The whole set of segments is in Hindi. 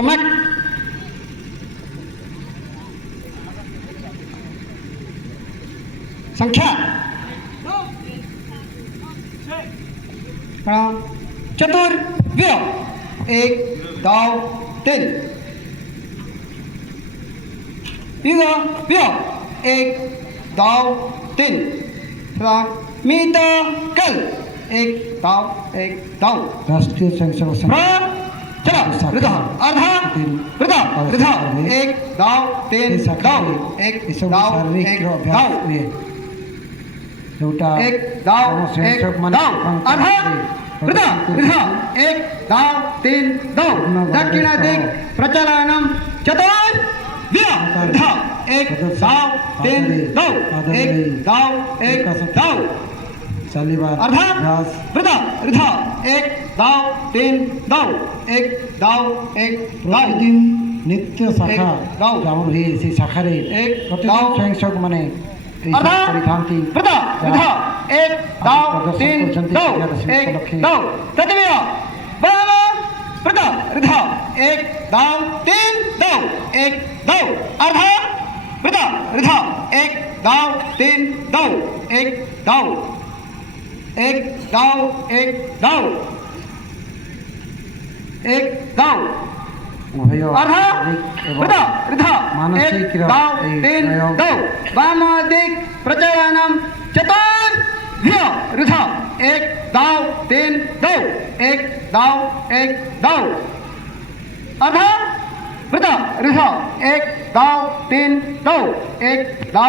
सम्यक संख्या चतुर्व्य 1 2 3 युगव्य 1 2 3 मितकल 1 2 1 2 राष्ट्रीय स्वयंसेवक संघ चलो रुधा अर्धा रुधा रुधा 1 2 3 2 1 2 1 2 एउटा 1 2 1 2 अर्धा रुधा रुधा 1 2 3 2 दक्षिण दिक् प्रचलनम चतुर्व्य रुधा 1 2 3 2 1 2 1 2 शनिवार अर्धा रुधा रुधा 1 2 3 2 1 2 1 प्रतिदिन नित्य शाखा जाऊन हुए से शाखारे एक प्रतिदिन स्वयंसेवक माने अर्धा परिखांति रुधा रुधा 1 2 3 2 1 2 तत्व्य बाम रुधा रुधा 1 2 3 2 1 2 अर्धा रुधा रुधा 1 2 3 2 1 2 1 2 1 2 1 2 उभय अर्धा रुधा रुधा मानसिक 1 2 3 2 वाम दिक् प्रचलनम चतुर्व्य रुधा 1 2 3 2 1 2 1 2 अर्धा रुधा रुधा 1 2 3 2 1 2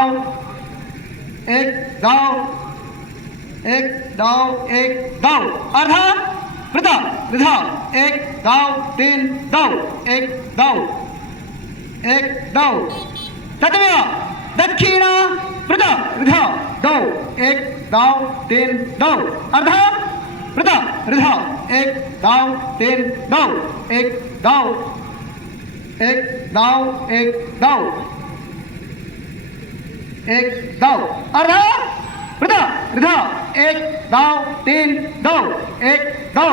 1 2 1 2 1 2 अर्धा रुधा रुधा 1 2 3 2 1 2 1 2 तत्व्य दक्षिण रुधा रुधा 2 1 2 3 2 अर्धा रुधा रुधा 1 2 3 2 1 2 1 2 1 2 1 2 अर्धा रुधा रुधा 1 2 3 2 1 2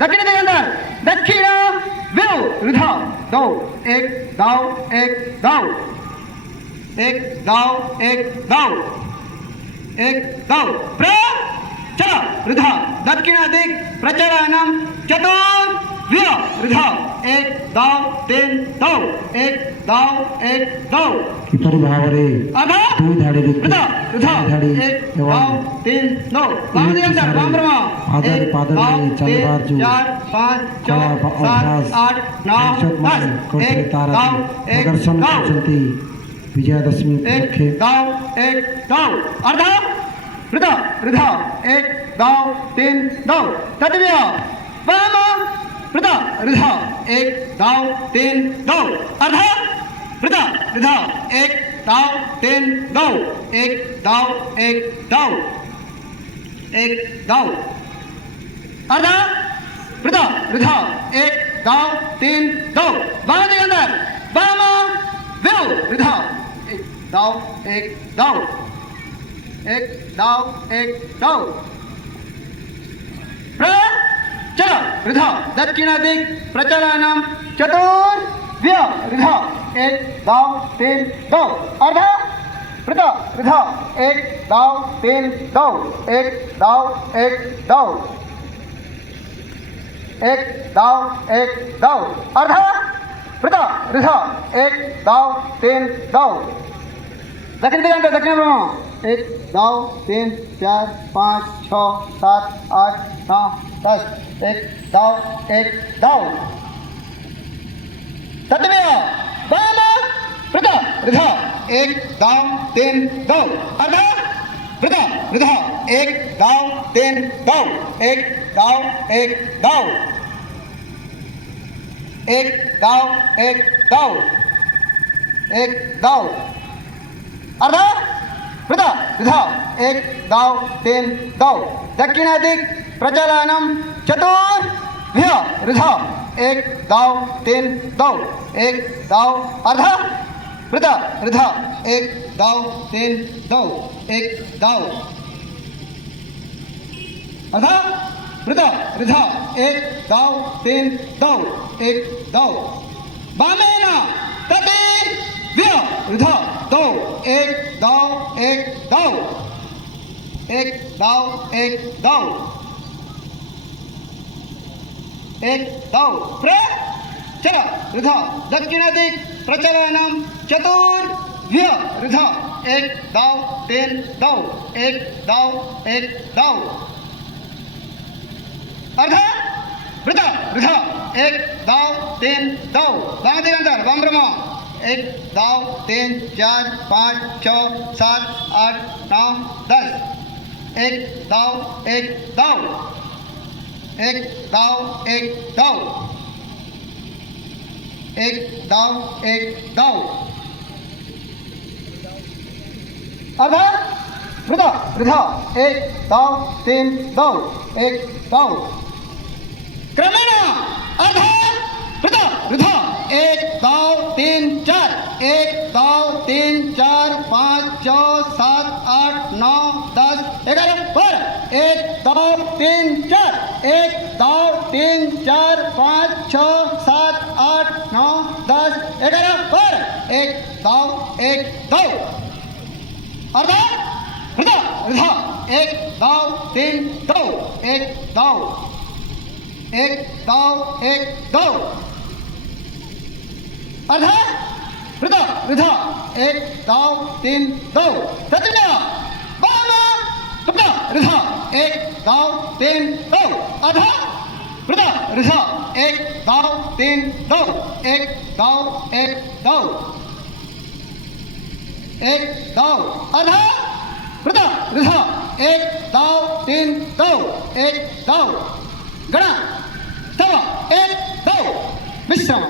दक्षिण के अंदर दक्षिण व्यो रुधा 2 1 2 1 2 1 2 1 2 1 2 चला रुधा दक्षिण दिक् प्रचलनम चतुर्व्य रुधा 1 2 3 2 1 2 1 2 किपरि भावरे अर्धा दुई धाडी रुधा रुधा 1 2 3 2 वाम दिक् अंदर वाम ब्रह्म आदर पादर में चलवार जो 4 5 6 7 8 9 10 1 2 1 प्रदर्शन 2 चलती विजयादशमी 1 2 1 2 अर्धा रुधा रुधा 1 2 3 2 तत्व्य वाम रुधा रुधा 1 2 3 2 अर्धा रुधा रुधा 1 2 3 2 1 2 1 2 1 2 अर्धा रुधा रुधा 1 2 3 2 वाम के अंदर वाम व्यो रुधा 1 2 1 2 1 2 1 2 चलो रुधा दक्षिण दिक् प्रचलनम चतुर्व्य रुधा 1 2 3 2 अर्धा रुधा रुधा 1 2 3 2 1 2 1 2 1 2 1 2 अर्धा रुधा रुधा 1 2 3 2 दक्षिण दिगंत दक्षिण ब्रह्म 1 2 3 4 5 6 7 8 9 10 1 2 1 2 तत्व्य वाम रुधा रुधा 1 2 3 2 अर्धा रुधा रुधा 1 2 3 2 1 2 1 2 1 2 1 2 1 2 अर्धा रुधा रुधा 1 2 3 2 दक्षिण दिक् प्रचलनम चतुर्व्य रुधा 1 2 3 2 1 2 अर्धा रुधा रुधा 1 2 3 2 1 2 अर्धा वृद्ध वृद्ध एक दाव तीन दाव एक दाव वामेन तदेव्य वृद्ध दो एक दाव एक दाव एक दाव एक दाव एक दाव प्रचल वृद्ध दक्षिणादिक प्रचलनम चतुर्व्य वृद्ध एक दाव तीन दाव एक दाव एक दाव अर्ध वृद्ध वृद्ध एक दाव तीन दाव वामदिक अंतर वाम ब्रह्म एक दाव तीन चार पाँच छः सात आठ नौ 10 एक दाव एक दाव एक दाव एक दाव एक दाव एक दाव अर्ध वृद्ध वृद्ध एक दाव तीन दाव एक दाव क्रमेण अर्ध वृद्ध वृद्ध एक दाव तीन चार एक दाव तीन चार पाँच छः सात आठ नौ 10 11 12 एक दाव तीन चार एक दाव तीन चार पाँच छः सात आठ नौ 10 11 12 एक दाव एक दाव अर्ध वृद्ध वृद्ध एक दाव तीन दाव एक दाव एक दाव एक दाव अर्ध वृद्ध वृद्ध एक दाव तीन दाव तृतीय वाम वृद्ध वृद्ध एक दाव तीन दाव अर्ध वृद्ध वृद्ध एक दाव तीन दाव एक दाव एक दाव एक दाव अर्ध वृद्ध वृद्ध एक दाव तीन दाव एक दाव गणा तव एक दाव विश्राम